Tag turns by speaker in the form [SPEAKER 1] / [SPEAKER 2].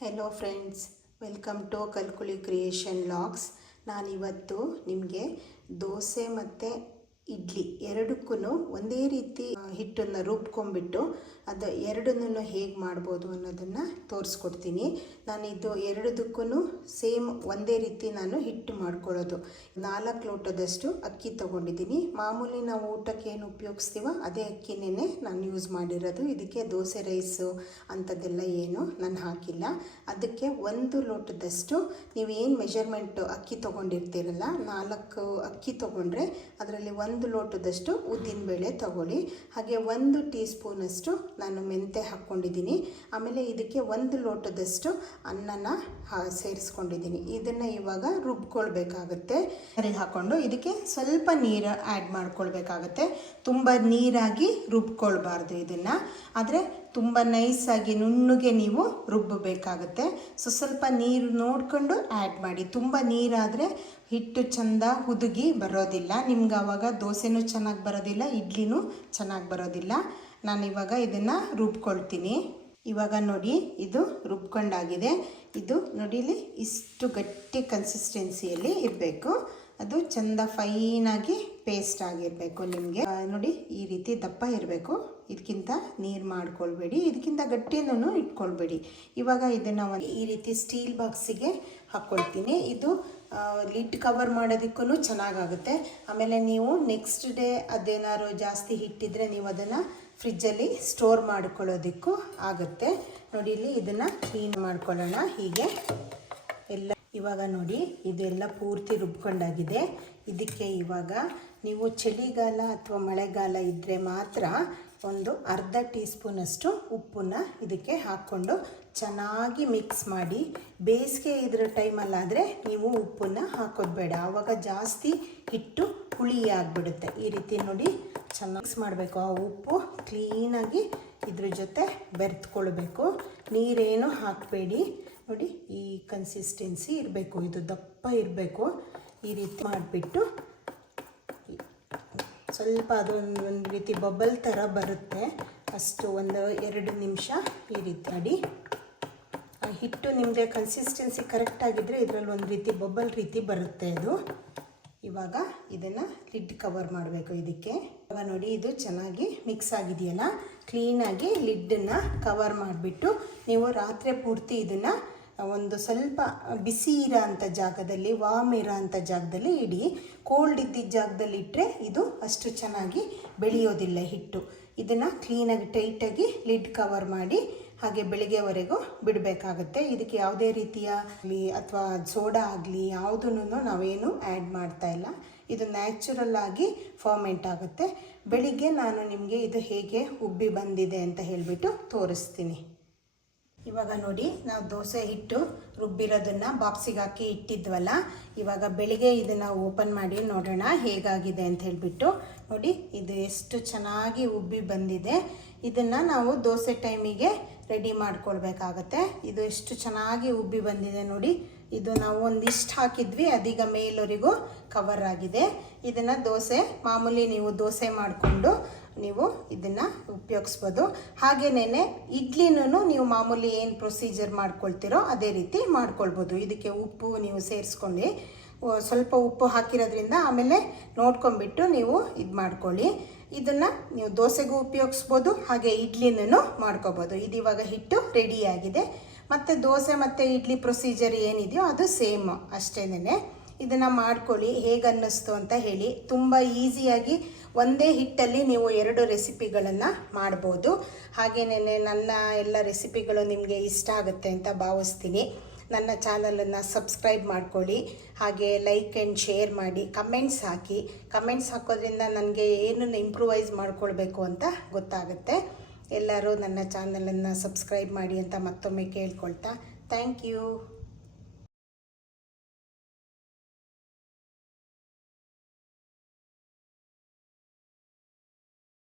[SPEAKER 1] Hello friends welcome to Kalkuli creation logs ನಾನಿವತ್ತು ನಿಮಗೆ ದೋಸೆ ಮತ್ತು ಇಡ್ಲಿ ಎರಡಕ್ಕೂ ಒಂದೇ ರೀತಿ ಹಿಟ್ಟನ್ನು ರುಬ್ಕೊಂಡ್ಬಿಟ್ಟು ಅದು ಎರಡನ್ನೂ ಹೇಗೆ ಮಾಡ್ಬೋದು ಅನ್ನೋದನ್ನು ತೋರಿಸ್ಕೊಡ್ತೀನಿ. ನಾನು ಇದು ಎರಡದಕ್ಕೂ ಸೇಮ್ ಒಂದೇ ರೀತಿ ನಾನು ಹಿಟ್ಟು ಮಾಡ್ಕೊಳ್ಳೋದು. ನಾಲ್ಕು ಲೋಟದಷ್ಟು ಅಕ್ಕಿ ತೊಗೊಂಡಿದ್ದೀನಿ. ಮಾಮೂಲಿ ನಾವು ಊಟಕ್ಕೆ ಏನು ಉಪಯೋಗಿಸ್ತೀವೋ ಅದೇ ಅಕ್ಕಿನೇ ನಾನು ಯೂಸ್ ಮಾಡಿರೋದು. ಇದಕ್ಕೆ ದೋಸೆ ರೈಸು ಅಂಥದ್ದೆಲ್ಲ ಏನು ನಾನು ಹಾಕಿಲ್ಲ. ಅದಕ್ಕೆ ಒಂದು ಲೋಟದಷ್ಟು ನೀವು ಏನು ಮೆಷರ್ಮೆಂಟು ಅಕ್ಕಿ ತೊಗೊಂಡಿರ್ತೀರಲ್ಲ, ನಾಲ್ಕು ಅಕ್ಕಿ ತೊಗೊಂಡ್ರೆ ಅದರಲ್ಲಿ ಒಂದು ಲೋಟದಷ್ಟು ಉದ್ದಿನಬೇಳೆ ತಗೊಳ್ಳಿ. ಹಾಗೆ ಒಂದು ಟೀ ಸ್ಪೂನಷ್ಟು ನಾನು ಮೆಂತೆ ಹಾಕ್ಕೊಂಡಿದ್ದೀನಿ. ಆಮೇಲೆ ಇದಕ್ಕೆ ಒಂದು ಲೋಟದಷ್ಟು ಅನ್ನನ ಸೇರಿಸ್ಕೊಂಡಿದ್ದೀನಿ. ಇದನ್ನು ಇವಾಗ ರುಬ್ಕೊಳ್ಬೇಕಾಗತ್ತೆ. ಸರಿ ಹಾಕ್ಕೊಂಡು ಇದಕ್ಕೆ ಸ್ವಲ್ಪ ನೀರು ಆ್ಯಡ್ ಮಾಡ್ಕೊಳ್ಬೇಕಾಗತ್ತೆ. ತುಂಬ ನೀರಾಗಿ ರುಬ್ಕೊಳ್ಬಾರ್ದು ಇದನ್ನು. ಆದರೆ ತುಂಬ ನೈಸಾಗಿ ನುಣ್ಣಗೆ ನೀವು ರುಬ್ಬಬೇಕಾಗುತ್ತೆ. ಸೊ ಸ್ವಲ್ಪ ನೀರು ನೋಡಿಕೊಂಡು ಆ್ಯಡ್ ಮಾಡಿ. ತುಂಬ ನೀರಾದರೆ ಹಿಟ್ಟು ಚಂದ ಹುದುಗಿ ಬರೋದಿಲ್ಲ. ನಿಮ್ಗೆ ಆವಾಗ ದೋಸೆನೂ ಚೆನ್ನಾಗಿ ಬರೋದಿಲ್ಲ, ಇಡ್ಲಿನೂ ಚೆನ್ನಾಗಿ ಬರೋದಿಲ್ಲ. ನಾನು ಇವಾಗ ಇದನ್ನು ರುಬ್ಕೊಳ್ತೀನಿ. ಇವಾಗ ನೋಡಿ, ಇದು ರುಬ್ಕೊಂಡಾಗಿದೆ. ಇದು ನೋಡಿಲಿ ಇಷ್ಟು ಗಟ್ಟಿ ಕನ್ಸಿಸ್ಟೆನ್ಸಿಯಲ್ಲಿ ಇರಬೇಕು. ಅದು ಚಂದ ಫೈನಾಗಿ ಪೇಸ್ಟ್ ಆಗಿರಬೇಕು ನಿಮಗೆ. ನೋಡಿ ಈ ರೀತಿ ದಪ್ಪ ಇರಬೇಕು. ಇದಕ್ಕಿಂತ ನೀರು ಮಾಡ್ಕೊಳ್ಬೇಡಿ. ಇದಕ್ಕಿಂತ ಗಟ್ಟಿನೂ ಇಟ್ಕೊಳ್ಬೇಡಿ. ಇವಾಗ ಇದನ್ನು ಒಂದು ಈ ರೀತಿ ಸ್ಟೀಲ್ ಬಾಕ್ಸಿಗೆ ಹಾಕ್ಕೊಳ್ತೀನಿ ಇದು ಲಿಡ್ ಕವರ್ ಮಾಡೋದಕ್ಕೂ ಚೆನ್ನಾಗಾಗುತ್ತೆ. ಆಮೇಲೆ ನೀವು ನೆಕ್ಸ್ಟ್ ಡೇ ಅದೇನಾದ್ರು ಜಾಸ್ತಿ ಹಿಟ್ಟಿದ್ರೆ ನೀವು ಅದನ್ನು ಫ್ರಿಜ್ಜಲ್ಲಿ ಸ್ಟೋರ್ ಮಾಡ್ಕೊಳ್ಳೋದಕ್ಕೂ ಆಗುತ್ತೆ. ನೋಡಿ, ಇಲ್ಲಿ ಇದನ್ನು ಕ್ಲೀನ್ ಮಾಡ್ಕೊಳ್ಳೋಣ. ಹೀಗೆ ಎಲ್ಲ ಇವಾಗ ನೋಡಿ, ಇದೆಲ್ಲ ಪೂರ್ತಿ ರುಬ್ಕೊಂಡಾಗಿದೆ. ಇದಕ್ಕೆ ಇವಾಗ ನೀವು ಚಳಿಗಾಲ ಅಥವಾ ಮಳೆಗಾಲ ಇದ್ದರೆ ಮಾತ್ರ ಒಂದು ಅರ್ಧ ಟೀ ಸ್ಪೂನಷ್ಟು ಉಪ್ಪನ್ನು ಇದಕ್ಕೆ ಹಾಕ್ಕೊಂಡು ಚೆನ್ನಾಗಿ ಮಿಕ್ಸ್ ಮಾಡಿ. ಬೇಸಿಗೆ ಇದ್ರ ಟೈಮಲ್ಲಾದರೆ ನೀವು ಉಪ್ಪನ್ನು ಹಾಕೋದು ಬೇಡ. ಆವಾಗ ಜಾಸ್ತಿ ಹಿಟ್ಟು ಹುಳಿ ಆಗಿಬಿಡುತ್ತೆ. ಈ ರೀತಿ ನೋಡಿ ಚೆನ್ನಾಗಿ ಮಿಕ್ಸ್ ಮಾಡಬೇಕು. ಆ ಉಪ್ಪು ಕ್ಲೀನಾಗಿ ಇದ್ರ ಜೊತೆ ಬೆರೆತ್ಕೊಳ್ಬೇಕು. ನೀರೇನು ಹಾಕಬೇಡಿ. ನೋಡಿ ಈ ಕನ್ಸಿಸ್ಟೆನ್ಸಿ ಇರಬೇಕು. ಇದು ದಪ್ಪ ಇರಬೇಕು. ಈ ರೀತಿ ಮಾಡಿಬಿಟ್ಟು ಸ್ವಲ್ಪ ಅದು ಒಂದು ರೀತಿ ಬಬಲ್ ಥರ ಬರುತ್ತೆ. ಅಷ್ಟು ಒಂದು ಎರಡು ನಿಮಿಷ ಈ ರೀತಿ ಅಡಿ ಹಿಟ್ಟು ನಿಮಗೆ ಕನ್ಸಿಸ್ಟೆನ್ಸಿ ಕರೆಕ್ಟಾಗಿದ್ದರೆ ಇದರಲ್ಲಿ ಒಂದು ರೀತಿ ಬಬಲ್ ರೀತಿ ಬರುತ್ತೆ ಅದು. ಇವಾಗ ಇದನ್ನು ಲಿಡ್ ಕವರ್ ಮಾಡಬೇಕು ಇದಕ್ಕೆ. ಇವಾಗ ನೋಡಿ, ಇದು ಚೆನ್ನಾಗಿ ಮಿಕ್ಸ್ ಆಗಿದೆಯಲ್ಲ? ಕ್ಲೀನಾಗಿ ಲಿಡ್ಡನ್ನು ಕವರ್ ಮಾಡಿಬಿಟ್ಟು ನೀವು ರಾತ್ರಿ ಪೂರ್ತಿ ಇದನ್ನು ಒಂದು ಸ್ವಲ್ಪ ಬಿಸಿ ಇರೋ ಅಂಥ ಜಾಗದಲ್ಲಿ ವಾಮ್ ಇರೋ ಅಂಥ ಜಾಗದಲ್ಲಿ ಇಡಿ. ಕೋಲ್ಡ್ ಇದ್ದಿದ್ದ ಜಾಗದಲ್ಲಿ ಇಟ್ಟರೆ ಇದು ಅಷ್ಟು ಚೆನ್ನಾಗಿ ಬೆಳೆಯೋದಿಲ್ಲ ಹಿಟ್ಟು. ಇದನ್ನು ಕ್ಲೀನಾಗಿ ಟೈಟಾಗಿ ಲಿಡ್ ಕವರ್ ಮಾಡಿ ಹಾಗೆ ಬೆಳಿಗ್ಗೆವರೆಗೂ ಬಿಡಬೇಕಾಗತ್ತೆ. ಇದಕ್ಕೆ ಯಾವುದೇ ರೀತಿಯ ಅಥವಾ ಸೋಡಾ ಆಗಲಿ ಯಾವುದನ್ನು ನಾವೇನು ಆ್ಯಡ್ ಮಾಡ್ತಾ ಇಲ್ಲ. ಇದು ನ್ಯಾಚುರಲ್ ಆಗಿ ಫಾರ್ಮೆಂಟ್ ಆಗುತ್ತೆ. ಬೆಳಿಗ್ಗೆ ನಾನು ನಿಮಗೆ ಇದು ಹೇಗೆ ಉಬ್ಬಿ ಬಂದಿದೆ ಅಂತ ಹೇಳಿಬಿಟ್ಟು ತೋರಿಸ್ತೀನಿ. ಇವಾಗ ನೋಡಿ, ನಾವು ದೋಸೆ ಹಿಟ್ಟು ರುಬ್ಬಿರೋದನ್ನು ಬಾಕ್ಸಿಗೆ ಹಾಕಿ ಇಟ್ಟಿದ್ವಲ್ಲ, ಇವಾಗ ಬೆಳಿಗ್ಗೆ ಇದನ್ನು ಓಪನ್ ಮಾಡಿ ನೋಡೋಣ ಹೇಗಾಗಿದೆ ಅಂತ ಹೇಳಿಬಿಟ್ಟು ನೋಡಿ ಇದು ಎಷ್ಟು ಚೆನ್ನಾಗಿ ಉಬ್ಬಿ ಬಂದಿದೆ. ಇದನ್ನು ನಾವು ದೋಸೆ ಟೈಮಿಗೆ ರೆಡಿ ಮಾಡ್ಕೊಳ್ಬೇಕಾಗತ್ತೆ. ಇದು ಎಷ್ಟು ಚೆನ್ನಾಗಿ ಉಬ್ಬಿ ಬಂದಿದೆ ನೋಡಿ. ಇದು ನಾವು ಒಂದಿಷ್ಟು ಹಾಕಿದ್ವಿ, ಅದೀಗ ಮೇಲವರೆಗೂ ಕವರ್ ಆಗಿದೆ. ಇದನ್ನು ದೋಸೆ, ಮಾಮೂಲಿ ನೀವು ದೋಸೆ ಮಾಡಿಕೊಂಡು ನೀವು ಇದನ್ನು ಉಪಯೋಗಿಸ್ಬೋದು. ಹಾಗೆಯೇ ಇಡ್ಲಿನೂ ನೀವು ಮಾಮೂಲಿ ಏನು ಪ್ರೊಸೀಜರ್ ಮಾಡ್ಕೊಳ್ತೀರೋ ಅದೇ ರೀತಿ ಮಾಡ್ಕೊಳ್ಬೋದು. ಇದಕ್ಕೆ ಉಪ್ಪು ನೀವು ಸೇರಿಸ್ಕೊಂಡು. ಸ್ವಲ್ಪ ಉಪ್ಪು ಹಾಕಿರೋದ್ರಿಂದ ಆಮೇಲೆ ನೋಡ್ಕೊಂಬಿಟ್ಟು ನೀವು ಇದು ಮಾಡ್ಕೊಳ್ಳಿ. ಇದನ್ನು ನೀವು ದೋಸೆಗೂ ಉಪಯೋಗಿಸ್ಬೋದು, ಹಾಗೆ ಇಡ್ಲಿನೂ ಮಾಡ್ಕೋಬೋದು. ಇದು ಇವಾಗ ಹಿಟ್ಟು ರೆಡಿಯಾಗಿದೆ ಮತ್ತು ದೋಸೆ ಮತ್ತು ಇಡ್ಲಿ ಪ್ರೊಸೀಜರ್ ಏನಿದೆಯೋ ಅದು ಸೇಮ್ ಅಷ್ಟೇನೆ ಇದನ್ನು ಮಾಡ್ಕೊಳ್ಳಿ, ಹೇಗೆ ಅನ್ನಿಸ್ತು ಅಂತ ಹೇಳಿ. ತುಂಬ ಈಸಿಯಾಗಿ ಒಂದೇ ಹಿಟ್ಟಲ್ಲಿ ನೀವು ಎರಡು ರೆಸಿಪಿಗಳನ್ನು ಮಾಡ್ಬೋದು. ಹಾಗೇನೇ ನನ್ನ ಎಲ್ಲ ರೆಸಿಪಿಗಳು ನಿಮಗೆ ಇಷ್ಟ ಆಗುತ್ತೆ ಅಂತ ಭಾವಿಸ್ತೀನಿ. ನನ್ನ ಚಾನಲನ್ನು ಸಬ್ಸ್ಕ್ರೈಬ್ ಮಾಡ್ಕೊಳ್ಳಿ. ಹಾಗೆ ಲೈಕ್ ಆ್ಯಂಡ್ ಶೇರ್ ಮಾಡಿ. ಕಮೆಂಟ್ಸ್ ಹಾಕಿ. ಕಮೆಂಟ್ಸ್ ಹಾಕೋದ್ರಿಂದ ನನಗೆ ಏನನ್ನು ಇಂಪ್ರೂವೈಸ್ ಮಾಡ್ಕೊಳ್ಬೇಕು ಅಂತ ಗೊತ್ತಾಗುತ್ತೆ. ಎಲ್ಲರೂ ನನ್ನ ಚಾನಲನ್ನು ಸಬ್ಸ್ಕ್ರೈಬ್ ಮಾಡಿ ಅಂತ ಮತ್ತೊಮ್ಮೆ ಕೇಳ್ಕೊಳ್ತಾ. Thank you.